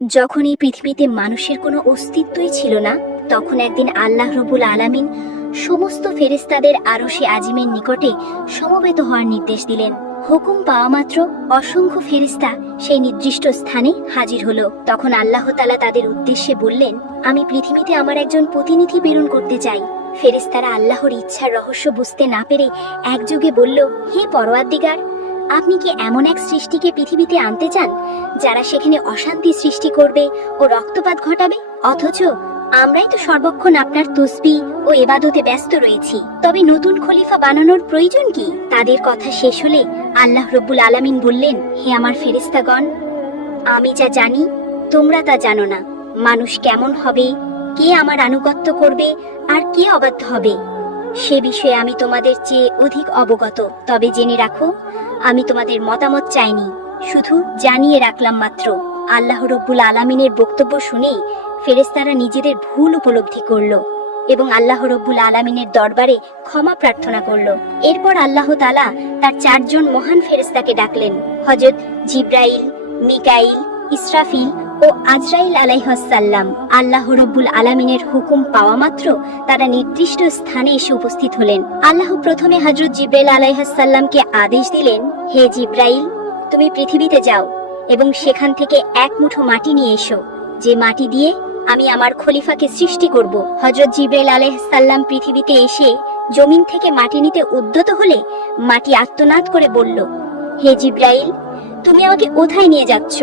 যখন এই পৃথিবীতে মানুষের কোনো অস্তিত্বই ছিল না, তখন একদিন আল্লাহ রবুল আলামিন সমস্ত ফেরেস্তাদের আরশে আজিমের নিকটে সমবেত হওয়ার নির্দেশ দিলেন। হুকুম পাওয়া মাত্র অসংখ্য ফেরেস্তা সেই নির্দিষ্ট স্থানে হাজির হলো। তখন আল্লাহ তালা তাদের উদ্দেশ্যে বললেন, আমি পৃথিবীতে আমার একজন প্রতিনিধি প্রেরণ করতে চাই। ফেরেস্তারা আল্লাহর ইচ্ছার রহস্য বুঝতে না পেরে একযোগে বলল, হে পরোয়াদ্দিগার আপনি কি এমন এক সৃষ্টিকে পৃথিবীতে আনতে চান, যারা সেখানে অশান্তি সৃষ্টি করবে ও রক্তপাত ঘটাবে? অথচ আমরাই তো সর্বক্ষণ আপনার তসবি ও এবাদতে ব্যস্ত রয়েছি। তবে নতুন খলিফা বানানোর প্রয়োজন কি? তাদের কথা শেষ হলে আল্লাহ রব্বুল আলামিন বললেন, হে আমার ফেরেস্তাগণ আমি যা জানি, তোমরা তা জানো না। মানুষ কেমন হবে, কে আমার আনুগত্য করবে, আর কে অবাধ্য হবে? সে বিষয়ে আমি তোমাদের চেয়ে অধিক অবগত। তবে জেনে রাখো আমি তোমাদের মতামত চাইনি, শুধু জানিয়ে রাখলাম মাত্র, আল্লাহ রব্বুল আলমিনের বক্তব্য শুনেই ফেরেস্তারা নিজেদের ভুল উপলব্ধি করল এবং আল্লাহ রব্বুল আলমিনের দরবারে ক্ষমা প্রার্থনা করল। এরপর আল্লাহ তালা তার চারজন মহান ফেরেস্তাকে ডাকলেন হজরত জিব্রাইল, মিকাইল, ইসরাফিল ও আজরাইল আলাইহাসাল্লাম আল্লাহ রব্বুল আলামিনের হুকুম পাওয়া মাত্র তারা নির্দিষ্ট স্থানে এসে উপস্থিত হলেন। আল্লাহ প্রথমে হজরত জিব্রাইল আলাইহাসাল্লামকে আদেশ দিলেন, হে জিব্রাইল, তুমি পৃথিবীতে যাও এবং সেখান থেকে এক মুঠো মাটি নিয়ে এসো। যে মাটি দিয়ে আমি আমার খলিফাকে সৃষ্টি করব। হজরত জিব্রাইল আলাইহাল্লাম পৃথিবীতে এসে জমিন থেকে মাটি নিতে উদ্যত হলে মাটি আত্মনাদ করে বলল, হে জিব্রাইল, তুমি আমাকে কোথায় নিয়ে যাচ্ছ?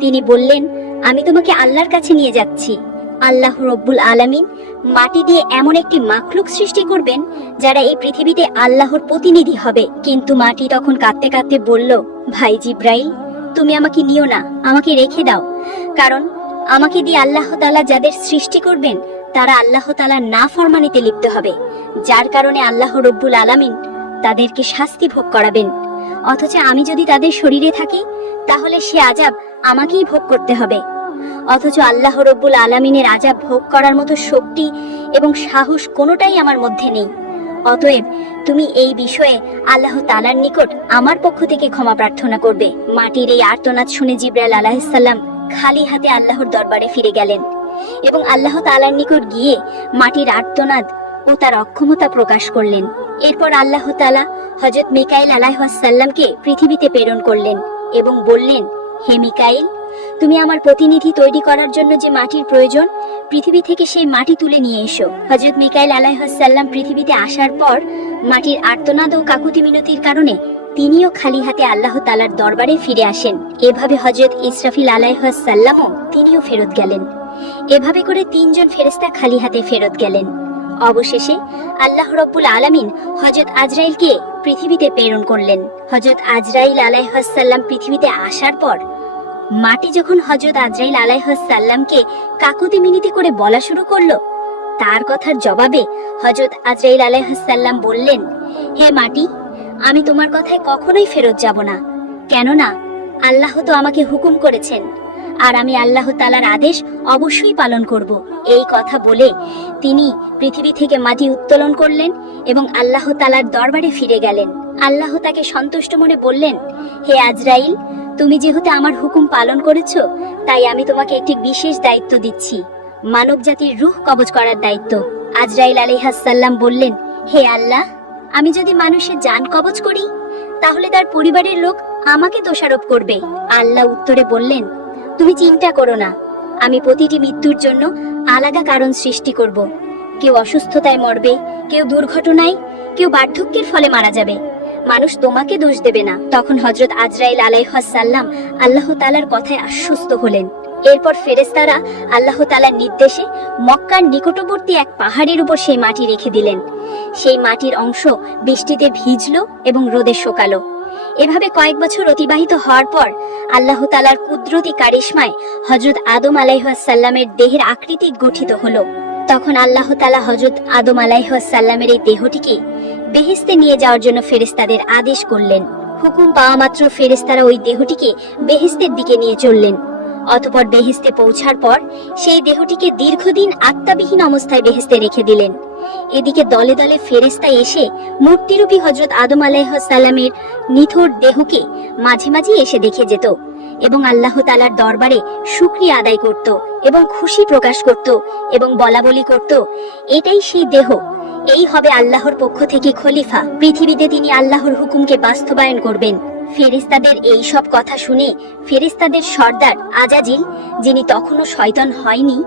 তিনি বললেন আমি তোমাকে আল্লাহর কাছে নিয়ে যাচ্ছি। আল্লাহ রব্বুল আলামিন মাটি দিয়ে এমন একটি মাখলুক সৃষ্টি করবেন, যারা এই পৃথিবীতে আল্লাহর প্রতিনিধি হবে। কিন্তু মাটি তখন কাঁদতে কাঁদতে বলল, ভাই জিব্রাইল, তুমি আমাকে নিও না, আমাকে রেখে দাও। কারণ আমাকে দিয়ে আল্লাহ তালা যাদের সৃষ্টি করবেন, তারা আল্লাহ তাআলার না ফরমানিতে লিপ্ত হবে। যার কারণে আল্লাহ রব্বুল আলামিন তাদেরকে শাস্তি ভোগ করাবেন। অথচ আমি যদি তাদের শরীরে থাকি, তাহলে সে আজাব আমাকেই ভোগ করতে হবে। অথচ আল্লাহ রব্বুল আলামিনের আজাব ভোগ করার মতো শক্তি এবং সাহস কোনোটাই আমার মধ্যে নেই। অতএব তুমি এই বিষয়ে আল্লাহ তালার নিকট আমার পক্ষ থেকে ক্ষমা প্রার্থনা করবে। মাটির এই আর্তনাদ শুনে জিব্রাইল আলাহিসাল্লাম খালি হাতে আল্লাহর দরবারে ফিরে গেলেন এবং আল্লাহ তালার নিকট গিয়ে মাটির আর্তনাদ ও তার অক্ষমতা প্রকাশ করলেন। এরপর আল্লাহ তালা হজরত মিকাইল আলাহাসাল্লামকে পৃথিবীতে প্রেরণ করলেন এবং বললেন হে মিকাইল, তুমি আমার প্রতিনিধি তৈরি করার জন্য যে মাটির প্রয়োজন, পৃথিবী থেকে সেই মাটি তুলে নিয়ে এসো। হজরত মিকাইল আলাইহাসাল্লাম পৃথিবীতে আসার পর মাটির আর্তনাদ ও কাকুতি মিনতির কারণে তিনিও খালি হাতে আল্লাহ তালার দরবারে ফিরে আসেন। এভাবে হজরত ইসরাফিল আলাইহাসাল্লামও তিনিও ফেরত গেলেন। এভাবে করে তিনজন ফেরেস্তা খালি হাতে ফেরত গেলেন। অবশেষে আল্লাহ রব্বুল আলামিন হজরত আজরাইলকে পৃথিবীতে প্রেরণ করলেন। হজরত আজরাইল আলাইহাসাল্লাম পৃথিবীতে আসার পর, মাটি যখন হজরত আজরাইল আলাইহাসাল্লামকে কাকুতি মিনিতি করে বলা শুরু করল, তার কথার জবাবে হজরত আজরাইল আলাইহাসাল্লাম বললেন, হে মাটি, আমি তোমার কথায় কখনোই ফেরত যাব না। কেননা, আল্লাহ তো আমাকে হুকুম করেছেন আর আমি আল্লাহ তালার আদেশ অবশ্যই পালন করব। এই কথা বলে তিনি পৃথিবী থেকে মাটি উত্তোলন করলেন এবং আল্লাহ তালার দরবারে ফিরে গেলেন। আল্লাহ তাকে সন্তুষ্ট মনে বললেন, হে আজরাইল, তুমি যেহেতু আমার হুকুম পালন করেছ, তাই আমি তোমাকে একটি বিশেষ দায়িত্ব দিচ্ছি মানব জাতির রূহ কবজ করার দায়িত্ব। আজরাইল আলাইহাসাল্লাম বললেন, হে আল্লাহ, আমি যদি মানুষের জান কবজ করি, তাহলে তার পরিবারের লোক আমাকে দোষারোপ করবে। আল্লাহ উত্তরে বললেন তুমি চিন্তা করো না। আমি প্রতিটি মৃত্যুর জন্য আলাদা কারণ সৃষ্টি করব। কেউ অসুস্থতায় মরবে, কেউ দুর্ঘটনায়, কেউ বার্ধক্যের ফলে মারা যাবে। মানুষ তোমাকে দোষ দেবে না। তখন হজরত আজরাইল আলাইহাসাল্লাম আল্লাহ তালার কথায় আশ্বস্ত হলেন। এরপর ফেরেস্তারা আল্লাহ তালার নির্দেশে মক্কার নিকটবর্তী এক পাহাড়ের উপর সেই মাটি রেখে দিলেন। সেই মাটির অংশ বৃষ্টিতে ভিজলো এবং রোদে শোকালো। এভাবে কয়েক বছর অতিবাহিত হওয়ার পর আল্লাহ তালার কুদরতি কারিশমায় হজরত আদম আলাইহাসাল্লামের দেহের আকৃতি গঠিত হলো। তখন আল্লাহ তালা হজরত আদম আলাইহাসাল্লামের এই দেহটিকে বেহেস্তে নিয়ে যাওয়ার জন্য ফেরেস্তাদের আদেশ করলেন। হুকুম পাওয়া মাত্র ফেরেস্তারা ওই দেহটিকে বেহেস্তের দিকে নিয়ে চললেন। অতপর বেহেস্তে পৌঁছার পর সেই দেহটিকে দীর্ঘদিন আত্মাবিহীন অবস্থায় বেহেস্তে রেখে দিলেন। এদিকে দলে দলে ফেরেস্তা এসে মূর্তিরূপী হজরত আদম আলাইহাল্লামের নিথর দেহকে মাঝে মাঝে এসে দেখে যেত এবং আল্লাহ তালার দরবারে শুক্রিয়া আদায় করত এবং খুশি প্রকাশ করত এবং বলা বলি করত, এটাই সেই দেহ। এই হবে আল্লাহর পক্ষ থেকে খলিফা। পৃথিবীতে তিনি আল্লাহর হুকুমকে বাস্তবায়ন করবেন। ফেরেস্তাদের এই সব কথা শুনে ফেরেস্তাদের সর্দার আজাজিল, যিনি তখনও শয়তান হয়নি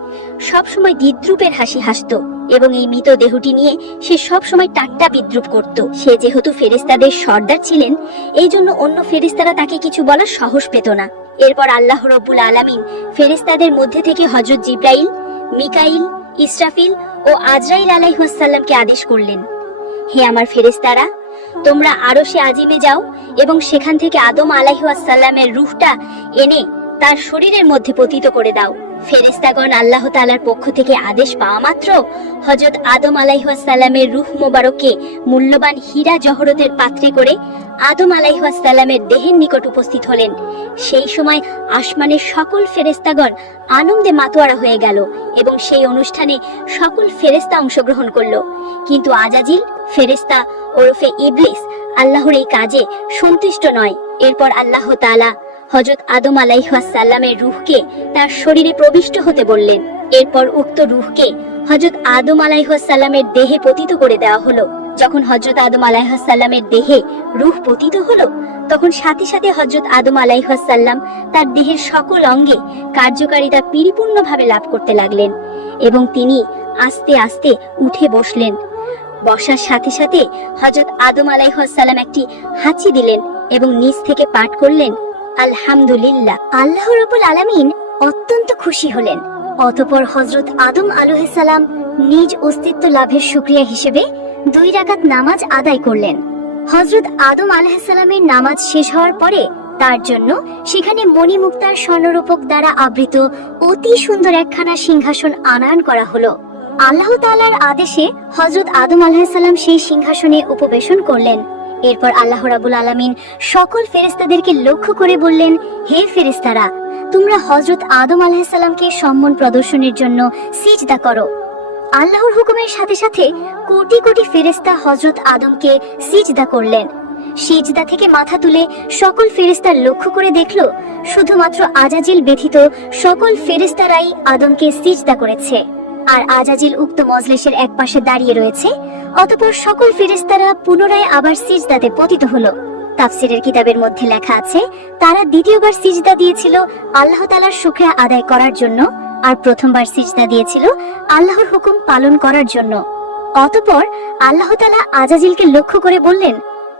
সবসময় দ্বিদ্রুপের হাসি হাসত এবং এই মৃত দেহটি নিয়ে সে সব সময় টাট্টা বিদ্রুপ করত। সে যেহেতু ফেরেস্তাদের সর্দার ছিলেন, এই জন্য অন্য ফেরিস্তারা তাকে কিছু বলার সাহস পেত না। এরপর আল্লাহ রব্বুল আলামিন ফেরেস্তাদের মধ্যে থেকে হজরত জিব্রাইল, মিকাইল, ইসরাফিল ও আজরাইল আলাইহাসাল্লামকে আদেশ করলেন, হে আমার ফেরেস্তারা তোমরা আরও সে আজিমে যাও এবং সেখান থেকে আদম আলাহিউসাল্লামের রুহটা এনে তার শরীরের মধ্যে পতিত করে দাও। ফেরেস্তাগণ আল্লাহ তালার পক্ষ থেকে আদেশ পাওয়া মাত্র হজরত আদম আলাইহাসাল্লামের রুহ মোবারককে মূল্যবান হীরা জহরতের পাত্রে করে আদম আলাইহাসাল্লামের দেহের নিকট উপস্থিত হলেন। সেই সময় আসমানের সকল ফেরেস্তাগণ আনন্দে মাতোয়ারা হয়ে গেল এবং সেই অনুষ্ঠানে সকল ফেরেস্তা অংশগ্রহণ করল। কিন্তু আজাজিল ফেরেস্তা ওরফে ইবলিস আল্লাহর এই কাজে সন্তুষ্ট নয়। এরপর আল্লাহ তাআলা হজরত আদম আলাইহাসাল্লামের রুহকে তার শরীরে প্রবিষ্ট হতে বললেন। এরপর উক্ত রুহকে হজরত আদম আলাইহাসাল্লামের দেহে পতিত করে দেওয়া হলো। যখন হজরত আদম আলাইহাসাল্লামের দেহে রুহ পতিত হলো, তখন সাথে সাথে হজরত আদম আলাইহাসাল্লাম তার দেহের সকল অঙ্গে কার্যকারিতা পরিপূর্ণভাবে লাভ করতে লাগলেন এবং তিনি আস্তে আস্তে উঠে বসলেন। বসার সাথে সাথে হজরত আদম আলাইহাসাল্লাম একটি হাঁচি দিলেন এবং নিচ থেকে পাঠ করলেন। আলহামদুলিল্লাহ। আল্লাহ রবুল আলামিন অত্যন্ত খুশি হলেন। অতপর হজরত আদম আলাইসাল্লাম নিজ অস্তিত্ব লাভের সুক্রিয়া হিসেবে দুই রাকাত নামাজ আদায় করলেন। হজরত আদম আলাইসাল্লামের নামাজ শেষ হওয়ার পরে তার জন্য সেখানে মণিমুক্তার স্বর্ণরূপক দ্বারা আবৃত অতি সুন্দর একখানা সিংহাসন আনয়ন করা হলো। আল্লাহ তাআলার আদেশে হজরত আদম আলাইসাল্লাম সেই সিংহাসনে উপবেশন করলেন। এরপর আল্লাহ রাবুল আলামিন সকল ফেরেস্তাদেরকে লক্ষ্য করে বললেন, হে ফেরেস্তারা তোমরা হজরত আদম আলাইসাল্লামকে সম্মান প্রদর্শনের জন্য সিজদা করো। আল্লাহর হুকুমের সাথে সাথে কোটি কোটি ফেরেস্তা হজরত আদমকে সিজদা করলেন। সিজদা থেকে মাথা তুলে সকল ফেরেস্তার লক্ষ্য করে দেখল, শুধুমাত্র আজাজিল ব্যথিত সকল ফেরেস্তারাই আদমকে সিজদা করেছে। আর আজাজিল উক্ত মজলিসের এক পাশে দাঁড়িয়ে রয়েছে। অতপর সকল ফেরেস্তারা পুনরায় আবার সিজদাতে পতিত হলো। তাফসিরের কিতাবের মধ্যে লেখা আছে, তারা দ্বিতীয়বার সিজদা দিয়েছিল আল্লাহ তাআলার শুকরিয়া আদায় করার জন্য আর প্রথমবার সিজদা দিয়েছিল আল্লাহর হুকুম পালন করার জন্য। অতপর আল্লাহ তালা আজাজিলকে লক্ষ্য করে বললেন,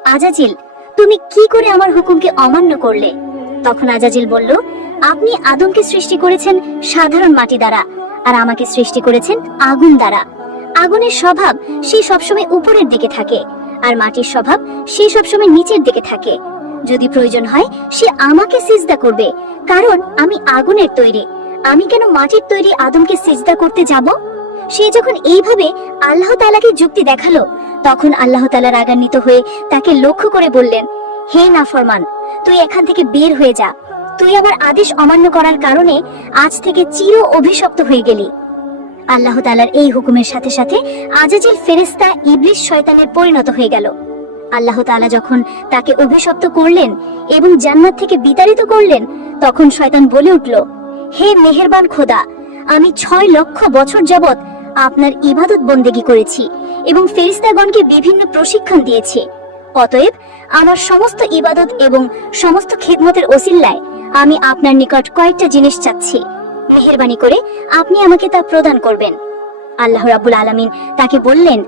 আজাজিল, তুমি কি করে আমার হুকুমকে অমান্য করলে? তখন আজাজিল বলল, আপনি আদমকে সৃষ্টি করেছেন সাধারণ মাটি দ্বারা। আর আমাকে সৃষ্টি করেছেন আগুন দ্বারা। আগুনের স্বভাব সে সবসময় উপরের দিকে থাকে, আর মাটির স্বভাব সে সবসময় নিচের দিকে থাকে। যদি প্রয়োজন হয়, সে আমাকে সিজদা করবে, কারণ আমি আগুনের তৈরি। আমি কেন মাটির তৈরি আদমকে সিজদা করতে যাব? সে যখন এইভাবে আল্লাহ তালাকে যুক্তি দেখাল, তখন আল্লাহ তালা রাগান্বিত হয়ে তাকে লক্ষ্য করে বললেন, হে নাফরমান, তুই এখান থেকে বের হয়ে যা। তুই আমার আদেশ অমান্য করার কারণে আজ থেকে চির অভিশপ্ত হয়ে গেলি। আল্লাহ তাআলার এই হুকুমের সাথে সাথে আজাজিল ফেরেস্তা ইবলিস শয়তানের পরিণত হয়ে গেল। আল্লাহ তাআলা যখন তাকে অভিশপ্ত করলেন এবং জান্নাত থেকে বিতাড়িত করলেন, তখন শয়তান বলে উঠল, হে মেহেরবান খোদা, আমি ছয় লক্ষ বছর যাবত আপনার ইবাদত বন্দেগী করেছি এবং ফেরিস্তাগণকে বিভিন্ন প্রশিক্ষণ দিয়েছি। অতএব আমার সমস্ত ইবাদত এবং সমস্ত খেদমতের ওসিল্লায় আমি আপনার নিকট কয়েকটা জিনিস চাচ্ছি। মেহেরবানি করে আপনি আমাকে তা প্রদান করবেন। আল্লাহ রাব্বুল আলামিন তাকে বললেন,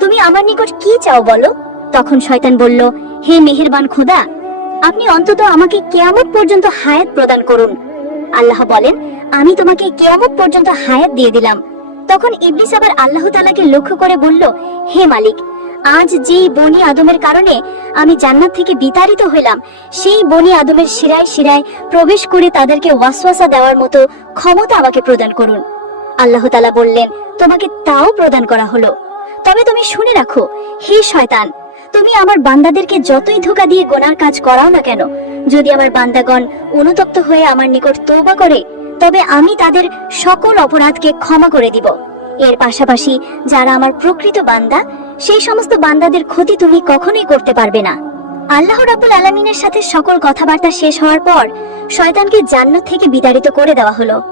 তুমি আমার নিকট কি চাও বলো? তখন শয়তান বলল, হে মেহেরবান খোদা, আপনি অন্তত আমাকে কেয়ামত পর্যন্ত হায়াত প্রদান করুন। আল্লাহ বলেন, আমি তোমাকে কেয়ামত পর্যন্ত হায়াত দিয়ে দিলাম। তখন ইবলিস আবার আল্লাহ তালাকে লক্ষ্য করে বলল, হে মালিক আজ যেই বনি আদমের কারণে আমি জান্নাত থেকে বিতাড়িত হইলাম, সেই বনি আদমের শিরায় শিরায় প্রবেশ করে তাদেরকে ওয়াসওয়াসা দেওয়ার মতো ক্ষমতা আমাকে প্রদান করুন। আল্লাহ তাআলা বললেন, তোমাকে তাও প্রদান করা হলো। তবে তুমি শুনে রাখো, হে শয়তান, তুমি আমার বান্দাদেরকে যতই ধোকা দিয়ে গোনার কাজ করাও না কেন, যদি আমার বান্দাগণ অনুতপ্ত হয়ে আমার নিকট তৌবা করে, তবে আমি তাদের সকল অপরাধকে ক্ষমা করে দিব। এর পাশাপাশি যারা আমার প্রকৃত বান্দা সেই সমস্ত বান্দাদের ক্ষতি তুমি কখনোই করতে পারবে না। আল্লাহ রাবুল আলমিনের সাথে সকল কথাবার্তা শেষ হওয়ার পর শয়তানকে জান্নাত থেকে বিতাড়িত করে দেওয়া হলো।